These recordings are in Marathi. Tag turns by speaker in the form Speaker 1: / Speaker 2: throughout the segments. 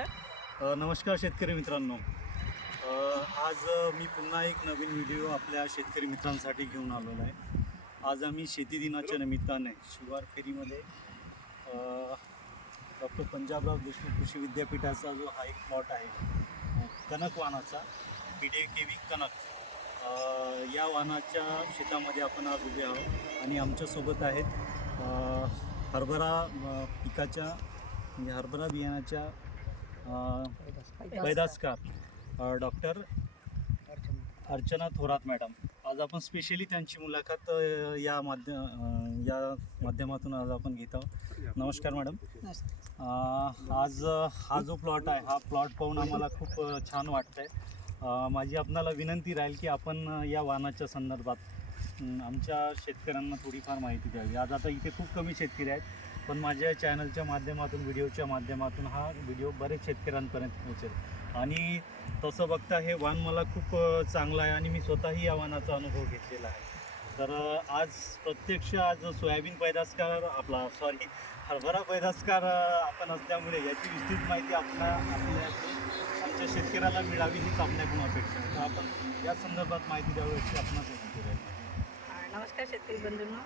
Speaker 1: अ, नमस्कार शेतकरी मित्रांनो. आज मी पुन्हा एक नवीन व्हिडिओ आपल्या शेतकरी मित्रांसाठी घेऊन आलेलो आहे. आज आम्ही शेती दिनाच्या निमित्ताने शिवार फेरीमध्ये डॉक्टर पंजाबराव देशमुख कृषी विद्यापीठाचा जो हा एक प्लॉट आहे Kanak वाणाचा P D K V Kanak या वाणाच्या शेतामध्ये आपण आज उभे आहोत आणि आमच्यासोबत आहेत हरभरा पिकाच्या म्हणजे हरभरा बियाण्याच्या अ, पैदासकार डॉक्टर अर्चना. थोरात मॅडम. आज आपण स्पेशली त्यांची मुलाखत या माध्य अ, या माध्यमातून आज आपण घेत आहोत. नमस्कार मॅडम. आज हा जो प्लॉट आहे हा प्लॉट पाहून आम्हाला खूप छान वाटतं आहे माझी आपणाला विनंती राहील की आपण या वाहनाच्या संदर्भात आमच्या शेतकऱ्यांना थोडीफार माहिती द्यावी. आज आता इथे खूप कमी शेतकरी आहेत. पण माझ्या चॅनलच्या माध्यमातून व्हिडिओच्या माध्यमातून हा व्हिडिओ बरेच शेतकऱ्यांपर्यंत पोहोचेल. आणि तसं बघता हे वाण मला खूप चांगलं आहे आणि मी स्वतःही या वाणाचा अनुभव घेतलेला आहे. तर आज प्रत्यक्ष आज सोयाबीन पैदासकार आपला सॉरी हरभरा पैदासकार आपण असल्यामुळे याची विस्तृत माहिती आपल्या आपल्या आमच्या शेतकऱ्याला मिळावी हीच आपल्याकडून अपेक्षा आहे. तर आपण या संदर्भात माहिती द्यावी आपणास
Speaker 2: नमस्कार शेतकरी बंधूंनो.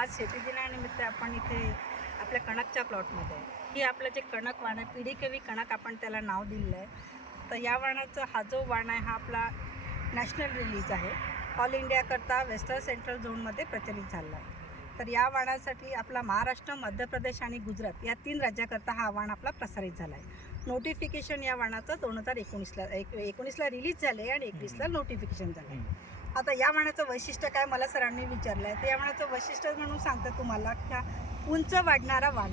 Speaker 2: आज शेती दिनानिमित्त आपण इथे आपल्या कणकच्या प्लॉटमध्ये. आहे. ही आपलं जे कणक वाण आहे पिढी केवी कणक आपण त्याला नाव दिलेलं आहे. तर या वाणाचा हा जो वाण आहे हा आपला नॅशनल रिलीज आहे. ऑल इंडियाकरता वेस्टर्न सेंट्रल झोनमध्ये प्रचलित झाला आहे. तर या वाणासाठी आपला महाराष्ट्र मध्य प्रदेश आणि गुजरात या तीन राज्याकरता हा वाण आपला प्रसारित झाला आहे. नोटिफिकेशन या वाणाचं दोन हजार एकोणीसला एक एकोणीसला रिलीज झाले आणि एकवीसला नोटिफिकेशन झालं. आहे आता या वाणाचं वैशिष्ट्य काय? मला सरांनी विचारलं आहे. तर या वाणाचं वैशिष्ट्य म्हणून सांगतं तुम्हाला. की उंच वाढणारा वाण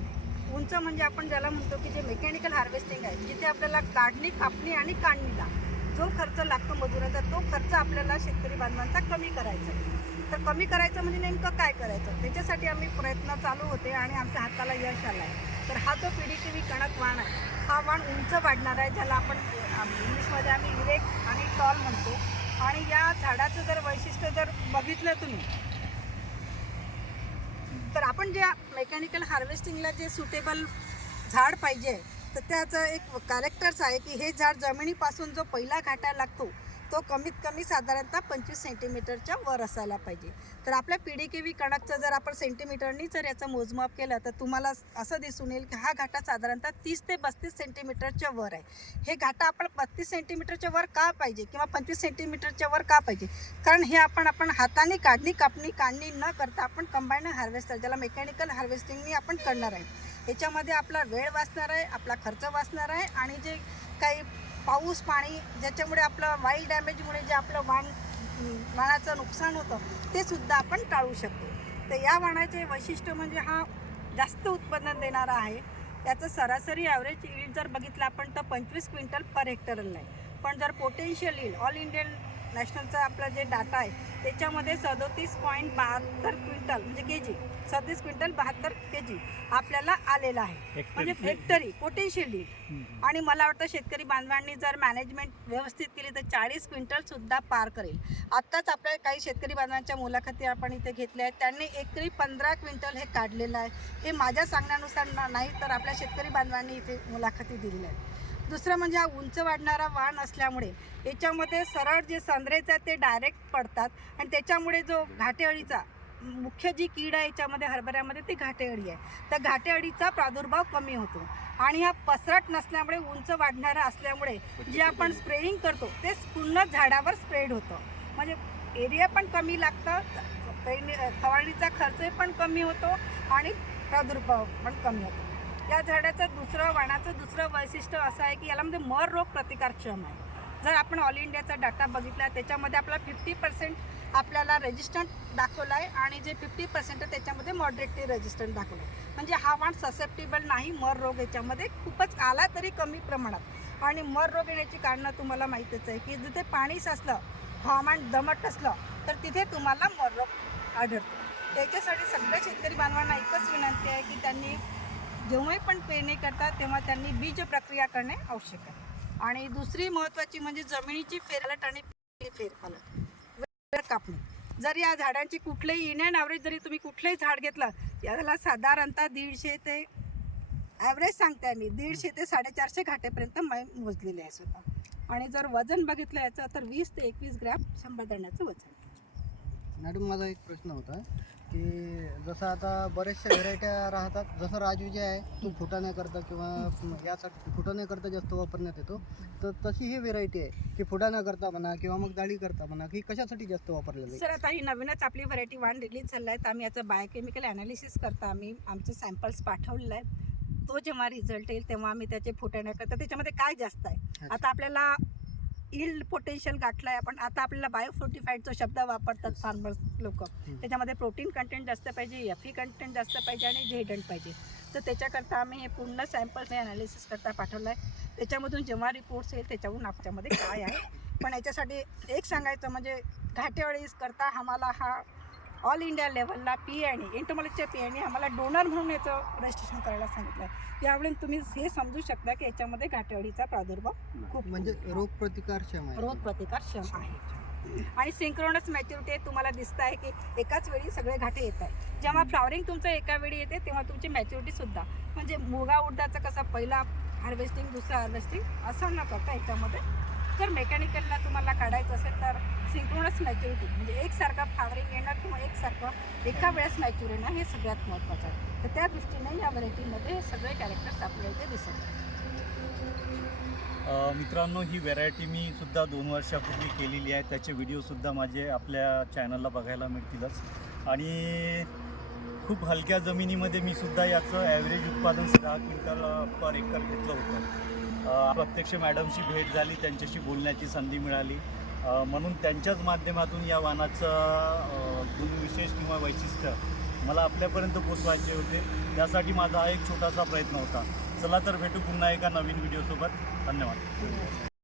Speaker 2: उंच म्हणजे आपण ज्याला म्हणतो की जे मेकॅनिकल हार्वेस्टिंग आहे जिथे आपल्याला काढणी कापणी आणि काढणीला जो खर्च लागतो मजुराचा तो खर्च आपल्याला शेतकरी बांधवांचा कमी करायचा आहे. तर कमी करायचं म्हणजे नेमकं काय करायचं? त्याच्यासाठी आम्ही प्रयत्न चालू होते आणि आमच्या हाताला यश आलं आहे तर हा जो पिढी टी कणक वाण आहे हा वाण उंच वाढणारा आहे ज्याला आपण इंग्लिशमध्ये आम्ही इरेक आणि टॉल म्हणतो. आणि या झाडाचं जर वैशिष्ट्य जर बघितलं तुम्ही आपण जे मेकॅनिकल हार्वेस्टिंगला जे सुटेबल झाड पाहिजे तर त्याचं एक कॅरेक्टर्स आहे की हे झाड जमिनीपासून जो पहिला घाटा लागतो तो कमीत कमी साधारणतः पंचवीस सेंटीमीटरच्या वर असायला पाहिजे. तर आपल्या पिढी केवी कणकचं जर आपण सेंटीमीटरनी जर याचं मोजमाप केलं तर तुम्हाला असं दिसून येईल की हा घाटा साधारणतः तीस ते पस्तीस सेंटीमीटरच्या वर आहे. हे घाटा आपण पस्तीस सेंटीमीटरच्या वर का पाहिजे किंवा पंचवीस सेंटीमीटरच्या वर का पाहिजे? कारण हे आपण आपण हाताने काढणी कापणी काढणी न करता आपण कंबाईन हार्वेस्टर ज्याला मेकॅनिकल हार्वेस्टिंगनी आपण करणार आहे. याच्यामध्ये आपला वेळ वाचणार आहे आपला खर्च वाचणार आहे आणि जे काही पाऊस पाणी ज्याच्यामुळे आपलं वाईल्ड डॅमेजमुळे जे आपलं वाण वाणाचं नुकसान होतं ते सुद्धा आपण टाळू शकतो. तर या वाणाचे वैशिष्ट्य म्हणजे हा जास्त उत्पन्न देणारा आहे. त्याचं सरासरी ॲव्हरेज इल्ड जर बघितलं आपण तर पंचवीस क्विंटल पर हेक्टरला आहे पण जर पोटेन्शियल यील्ड ऑल इंडियन नॅशनलचा आपला जे डाटा आहे त्याच्यामध्ये सदोतीस पॉईंट बहात्तर क्विंटल म्हणजे के जी सदतीस क्विंटल बहात्तर के जी आपल्याला आलेला आहे. म्हणजे हेक्टरी पोटेन्शियल आणि मला वाटतं शेतकरी बांधवांनी जर मॅनेजमेंट व्यवस्थित केली तर चाळीस क्विंटल सुद्धा पार करेल. आत्ताच आपल्या काही शेतकरी बांधवांच्या मुलाखती आपण इथे घेतल्या आहेत. त्यांनी एकरी पंधरा क्विंटल हे काढलेलं आहे. हे माझ्या सांगण्यानुसार नाही तर आपल्या शेतकरी बांधवांनी इथे मुलाखती दिलेल्या आहेत. दुसरं म्हणजे हा उंच वाढणारा वाण असल्यामुळे याच्यामध्ये सरळ जे संत्र्याचे आहे ते डायरेक्ट पडतात आणि त्याच्यामुळे जो घाटेअळीचा मुख्य जी कीड आहे याच्यामध्ये हरभऱ्यामध्ये ती घाटेअळी आहे. तर घाटेअळीचा प्रादुर्भाव कमी होतो आणि हा पसरट नसल्यामुळे उंच वाढणारा असल्यामुळे जे आपण स्प्रेइंग करतो ते पूर्ण झाडावर स्प्रेड होतं. म्हणजे एरिया पण कमी लागतं फवारणीचा खर्चही पण कमी होतो आणि प्रादुर्भाव पण कमी होतो. या झाडाचं दुसरं वाणाचं दुसरं वैशिष्ट्य असं आहे की याला म्हणजे मर रोग प्रतिकारक्षम आहे. जर आपण ऑल इंडियाचा डाटा बघितला त्याच्यामध्ये आपला फिफ्टी पर्सेंट आपल्याला रेजिस्टंट दाखवला आहे आणि जे फिफ्टी पर्सेंट आहे त्याच्यामध्ये मॉडरेटली रेजिस्टंट दाखवलं आहे. म्हणजे हा वाण ससेप्टेबल नाही मर रोग याच्यामध्ये खूपच आला तरी कमी प्रमाणात. आणि मर रोग येण्याची कारणं तुम्हाला माहीतच आहे की जिथे पाणी साचलं हवामान दमट असलं तर तिथे तुम्हाला मर रोग आढळतो. त्याच्यासाठी सगळ्या शेतकरी बांधवांना एकच विनंती आहे की त्यांनी जेव्हाही पण पेरणी करतात तेव्हा त्यांनी बीज प्रक्रिया करणे आवश्यक आहे. आणि दुसरी महत्त्वाची म्हणजे जमिनीची फेरलट आणि फेरपालट वेळ कापणी जर या झाडांची कुठलेही इन अँड ॲव्हरेज जरी तुम्ही कुठलंही झाड घेतलं याला साधारणतः दीडशे ते ॲव्हरेज सांगते मी दीडशे ते साडेचारशे घाटेपर्यंत मै मोजलेले आहे स्वतः. आणि जर वजन बघितलं याचं तर वीस ते एकवीस ग्रॅम शंभर दाण्याचं वजन.
Speaker 3: मॅडम माझा एक प्रश्न होता की जसं आता बऱ्याचशा व्हेरायट्या राहतात जसं राजू जे आहे तो फुटाण्याकरता किंवा यासाठी फुटाण्याकरता जास्त वापरण्यात येतो. तर तशी ही व्हेरायटी आहे की फुटाण्याकरता म्हणा किंवा मग डाळी करता म्हणा की कशासाठी जास्त वापरल्या जाईल
Speaker 2: सर आता ही नवीनच आपली व्हरायटी वाण रिलीज झाला आहे तर आम्ही याचं बायोकेमिकल ॲनालिसिस करता. आम्ही आमचे सॅम्पल्स पाठवलेले आहेत. तो जेव्हा रिझल्ट येईल तेव्हा आम्ही त्याचे फुटण्याकरता त्याच्यामध्ये काय जास्त आहे. आता आपल्याला इल्ड पोटेन्शियल गाठलं आहे पण आता आपल्याला बायोफोर्टिफाईड जो शब्द वापरतात फार्मर्स लोक. त्याच्यामध्ये प्रोटीन कंटेंट जास्त पाहिजे एफ ई कंटेंट जास्त पाहिजे आणि झेडंट पाहिजे. तर त्याच्याकरता आम्ही हे पूर्ण सॅम्पल्स हे अनालिसिस करता पाठवलं आहे त्याच्यामधून जेव्हा रिपोर्ट्स येईल त्याच्यावरून आपल्यामध्ये काय आहे. पण याच्यासाठी एक सांगायचं म्हणजे घाटेवाडीस करता आम्हाला हा ऑल इंडिया लेवलला पी आणि इंटोमॉलॉजीच्या पी आणि आम्हाला डोनर म्हणून याचं रजिस्ट्रेशन करायला सांगितलं आहे यावेळी तुम्ही हे समजू शकता की याच्यामध्ये घाटेवाडीचा प्रादुर्भाव खूप
Speaker 3: म्हणजे रोग प्रतिकारक्षम आहे.
Speaker 2: रोग प्रतिकार क्षम आहे. आणि सिंक्रोनस मॅच्युरिटी तुम्हाला दिसत आहे की एकाच वेळी सगळे घाटे येत आहे जेव्हा फ्लॉवरिंग तुमचं एका वेळी येते तेव्हा तुमची मॅच्युरिटी सुद्धा. म्हणजे मुगा उडदाचं कसं पहिला हार्वेस्टिंग दुसरं हार्वेस्टिंग असं न करता याच्यामध्ये जर मेकॅनिकलला तुम्हाला काढायचं असेल तर सिंक्रोनस मॅच्युरिटी म्हणजे एकसारखा फ्लॉवरिंग येणं किंवा एकसारखं एका वेळेस मॅच्युर येणं हे सगळ्यात महत्त्वाचं आहे. तर त्या दृष्टीने या व्हरायटीमध्ये हे सगळे कॅरेक्टर्स आपल्याला इथे दिसत आहेत.
Speaker 1: मित्रांनो ही व्हेरायटी मी सुद्धा दोन वर्षापूर्वी केलेली आहे. त्याचे व्हिडिओसुद्धा माझे आपल्या चॅनलला बघायला मिळतीलच. आणि खूप हलक्या जमिनीमध्ये मी सुद्धा याचं ॲव्हरेज उत्पादन दहा क्विंटल पर एकर घेतलं होतं. प्रत्यक्ष मॅडमशी भेट झाली त्यांच्याशी बोलण्याची संधी मिळाली. म्हणून त्यांच्याच माध्यमातून या वाहनाचं गुणविशेष किंवा वैशिष्ट्य मला आपल्यापर्यंत पोचवायचे होते. त्यासाठी माझा हा एक छोटासा प्रयत्न होता. चला तर भेटू पुन्हा एका नवीन व्हिडिओसोबत. धन्यवाद.